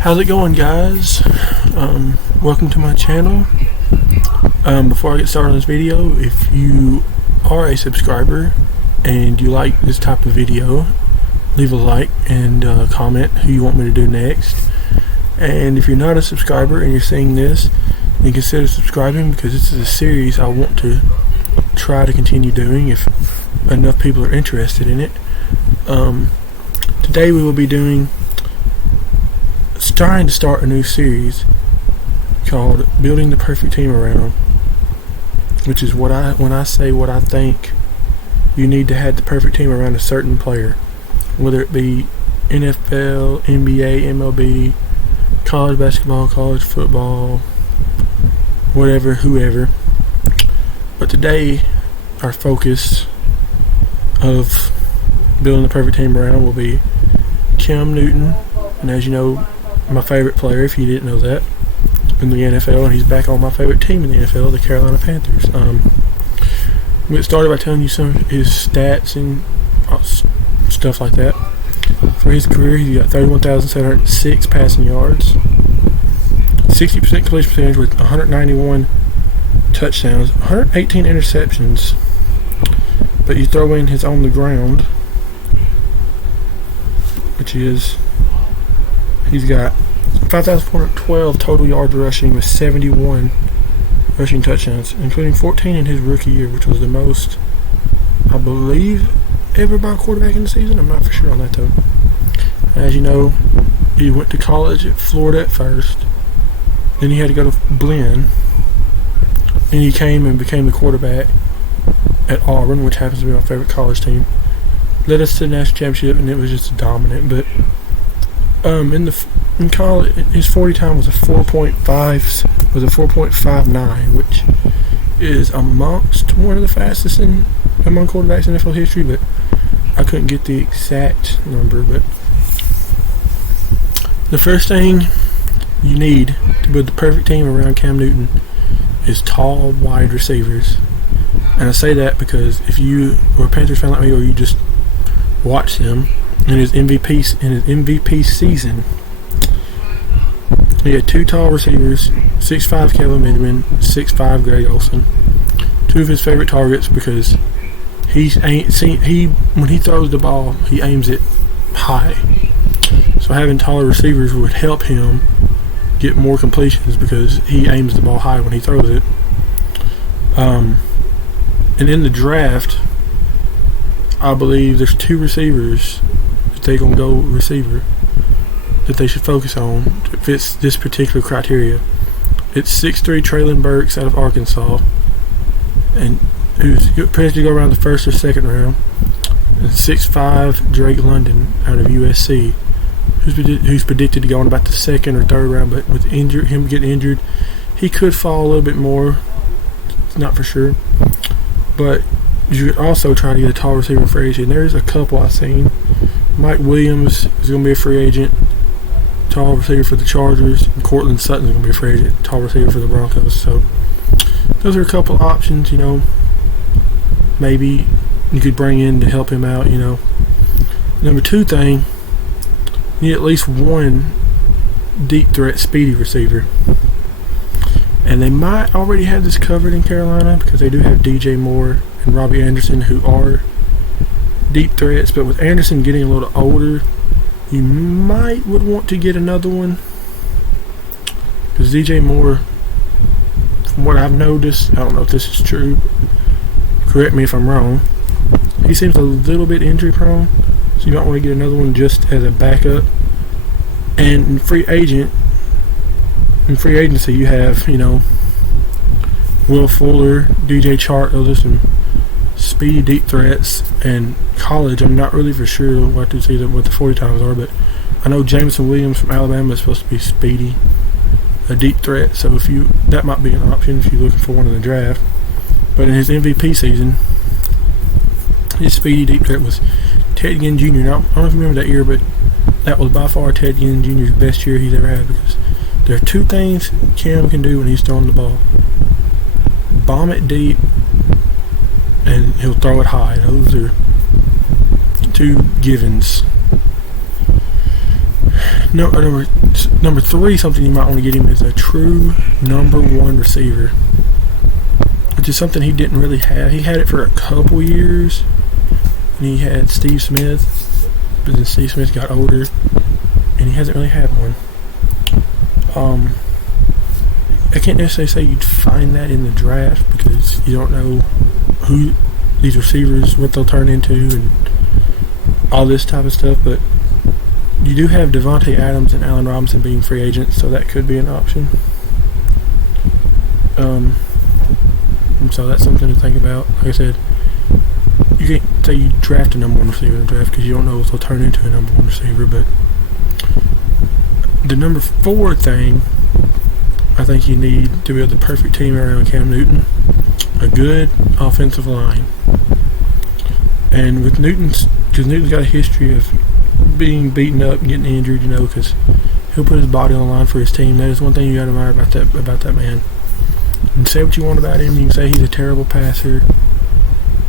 How's it going, guys? Welcome to my channel. Before I get started on this video, if you are a subscriber and you like this type of video, leave a like and comment who you want me to do next. And if you're not a subscriber and you're seeing this, then consider subscribing, because this is a series I want to try to continue doing if enough people are interested in it. Today we will be trying to start a new series called Building the Perfect Team Around, which is when I say what I think you need to have the perfect team around a certain player, whether it be NFL, NBA, MLB, college basketball, college football, whatever, whoever. But today our focus of building the perfect team around will be Cam Newton, and as you know, my favorite player, if you didn't know that, in the NFL, and he's back on my favorite team in the NFL, the Carolina Panthers. We'll get started by telling you some of his stats and stuff like that. For his career, he's got 31,706 passing yards, 60% completion percentage with 191 touchdowns, 118 interceptions. But you throw in his on the ground, which is, he's got 5,412 total yards rushing with 71 rushing touchdowns, including 14 in his rookie year, which was the most, I believe, ever by a quarterback in the season. I'm not for sure on that though. As you know, he went to college at Florida at first, then he had to go to Blinn, and he came and became the quarterback at Auburn, which happens to be my favorite college team. Led us to the national championship, and it was just dominant. But in college, his 40 time was a 4.59, which is amongst one of the fastest among quarterbacks in NFL history. But I couldn't get the exact number. But the first thing you need to build the perfect team around Cam Newton is tall wide receivers. And I say that because if you were a Panthers fan like me, or you just watched him in his MVP season, he had two tall receivers, 6'5" Kelvin Benjamin, 6'5" Greg Olsen. Two of his favorite targets, because when he throws the ball, he aims it high. So having taller receivers would help him get more completions, because he aims the ball high when he throws it. And in the draft, I believe there's two receivers that they're going to go receiver that they should focus on that fits this particular criteria. It's 6'3" Traylon Burks out of Arkansas, and who's predicted to go around the first or second round, and 6'5" Drake London out of USC, who's predicted to go in about the second or third round, but with him getting injured, he could fall a little bit more. It's not for sure. But you could also try to get a tall receiver for free agent. And there's a couple I've seen. Mike Williams is going to be a free agent, tall receiver for the Chargers. And Cortland Sutton is going to be a free agent, tall receiver for the Broncos. So those are a couple options, maybe you could bring in to help him out, Number two thing, you need at least one deep threat speedy receiver. And they might already have this covered in Carolina, because they do have DJ Moore and Robbie Anderson, who are deep threats. But with Anderson getting a little older, you would want to get another one, because DJ Moore, from what I've noticed, I don't know if this is true, correct me if I'm wrong, he seems a little bit injury prone, so you might want to get another one just as a backup. And in free agency, you have, Will Fuller, DJ Chark. Those are some speedy deep threats. And college, I'm not really for sure what the 40 times are, but I know Jameson Williams from Alabama is supposed to be speedy, a deep threat. So that might be an option if you're looking for one in the draft. But in his MVP season, his speedy deep threat was Ted Ginn Jr. Now, I don't know if you remember that year, but that was by far Ted Ginn Jr.'s best year he's ever had, because there are two things Cam can do when he's throwing the ball: bomb it deep, and he'll throw it high. Those are two givens. no, number three, something you might want to get him is a true number one receiver, which is something he didn't really have. He had it for a couple years, and he had Steve Smith, but then Steve Smith got older, and he hasn't really had one. I can't necessarily say you'd find that in the draft because you don't know who these receivers, what they'll turn into, and all this type of stuff, but you do have Devontae Adams and Allen Robinson being free agents, so that could be an option. So that's something to think about. Like I said, you can't say you draft a number one receiver in the draft because you don't know if they'll turn into a number one receiver, but the number four thing I think you need to build the perfect team around Cam Newton, a good offensive line. And with Newton's got a history of being beaten up and getting injured, because he'll put his body on the line for his team. That is one thing you got to admire about that man. And say what you want about him. You can say he's a terrible passer,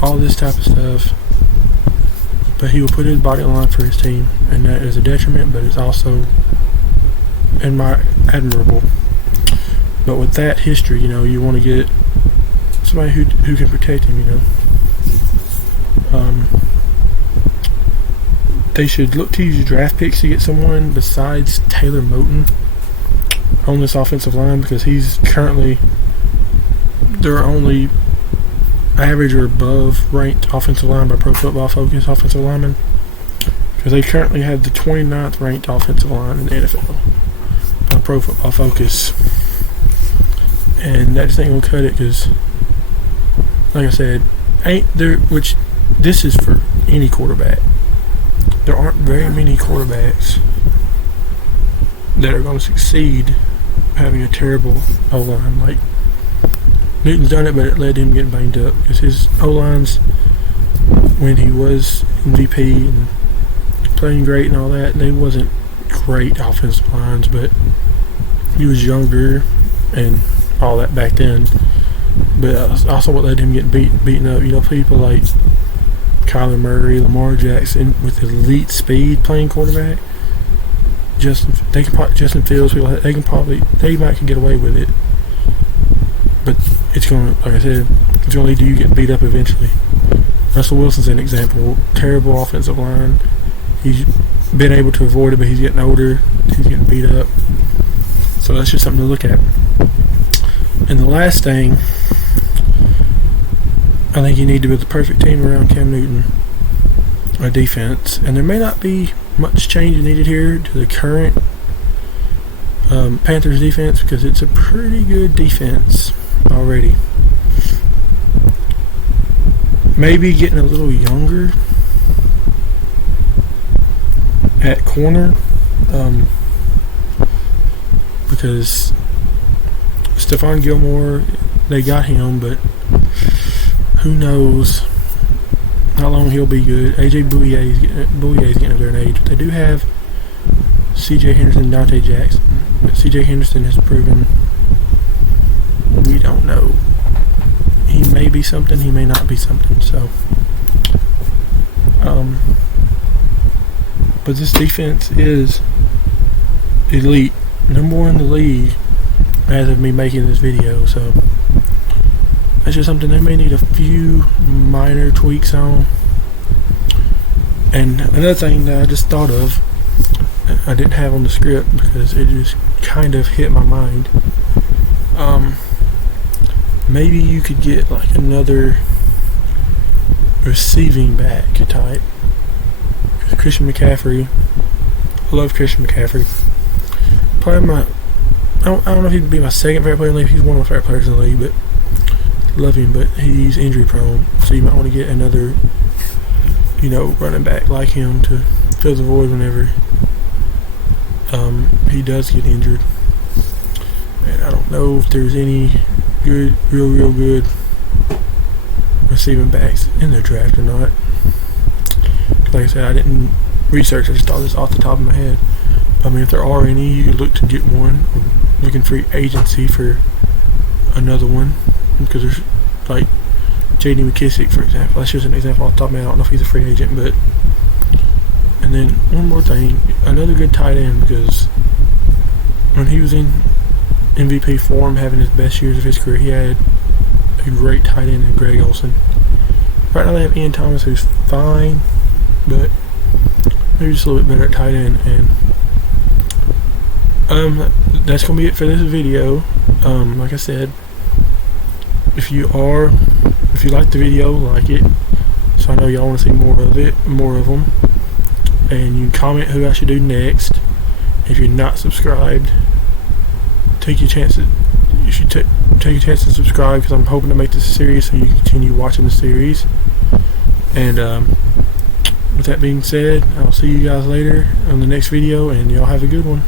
all this type of stuff, but he will put his body on the line for his team, and that is a detriment, but it's also admirable. But with that history, you want to get somebody who can protect him. They should look to use draft picks to get someone besides Taylor Moton on this offensive line, because he's currently their only average or above ranked offensive line by Pro Football Focus offensive lineman, because they currently have the 29th ranked offensive line in the NFL by Pro Football Focus, and that just ain't gonna cut it, because like I said, which this is for any quarterback. There aren't very many quarterbacks that are going to succeed having a terrible O-line. Like, Newton's done it, but it led to him getting banged up, because his O-lines, when he was MVP and playing great and all that, they wasn't great offensive lines, but he was younger and all that back then. But also what led him getting beaten up, people like Kyler Murray, Lamar Jackson with elite speed playing quarterback. Justin Fields, people like that, they might can get away with it, but it's gonna, like I said, it's gonna lead to you getting beat up eventually. Russell Wilson's an example. Terrible offensive line. He's been able to avoid it, but he's getting older. He's getting beat up. So that's just something to look at. And the last thing, I think you need to build the perfect team around Cam Newton, a defense. And there may not be much change needed here to the current Panthers defense, because it's a pretty good defense already. Maybe getting a little younger at corner, because Stephon Gilmore, they got him, but who knows how long he'll be good. AJ Bouye is getting up there in age, but they do have C.J. Henderson and Dante Jackson. But C.J. Henderson has proven, we don't know. He may be something, he may not be something. So, but this defense is elite, number one in the league as of me making this video. So that's just something they may need a few minor tweaks on. And another thing that I just thought of, I didn't have on the script because it just kind of hit my mind. Maybe you could get like another receiving back type. Christian McCaffrey, I love Christian McCaffrey. Probably I don't know if he'd be my second favorite player in the league. He's one of my favorite players in the league, but love him. But he's injury prone, so you might want to get another, running back like him to fill the void whenever he does get injured. And I don't know if there's any good, real good receiving backs in the draft or not. Like I said, I didn't research. I just thought this off the top of my head. I mean, if there are any, you can look to get one. I'm looking for agency for another one, because there's like J.D. McKissick, for example. That's just an example off the top of my head. I don't know if he's a free agent, but And then one more thing, another good tight end, because when he was in MVP form, having his best years of his career, he had a great tight end in Greg Olsen. Right now they have Ian Thomas, who's fine, but maybe just a little bit better at tight end. And that's gonna be it for this video. Like I said, if you like the video, like it, so I know y'all want to see more of them, and you comment who I should do next. If you're not subscribed, take your chances. You should take a chance to subscribe, because I'm hoping to make this a series so you can continue watching the series. And with that being said, I'll see you guys later on the next video, and y'all have a good one.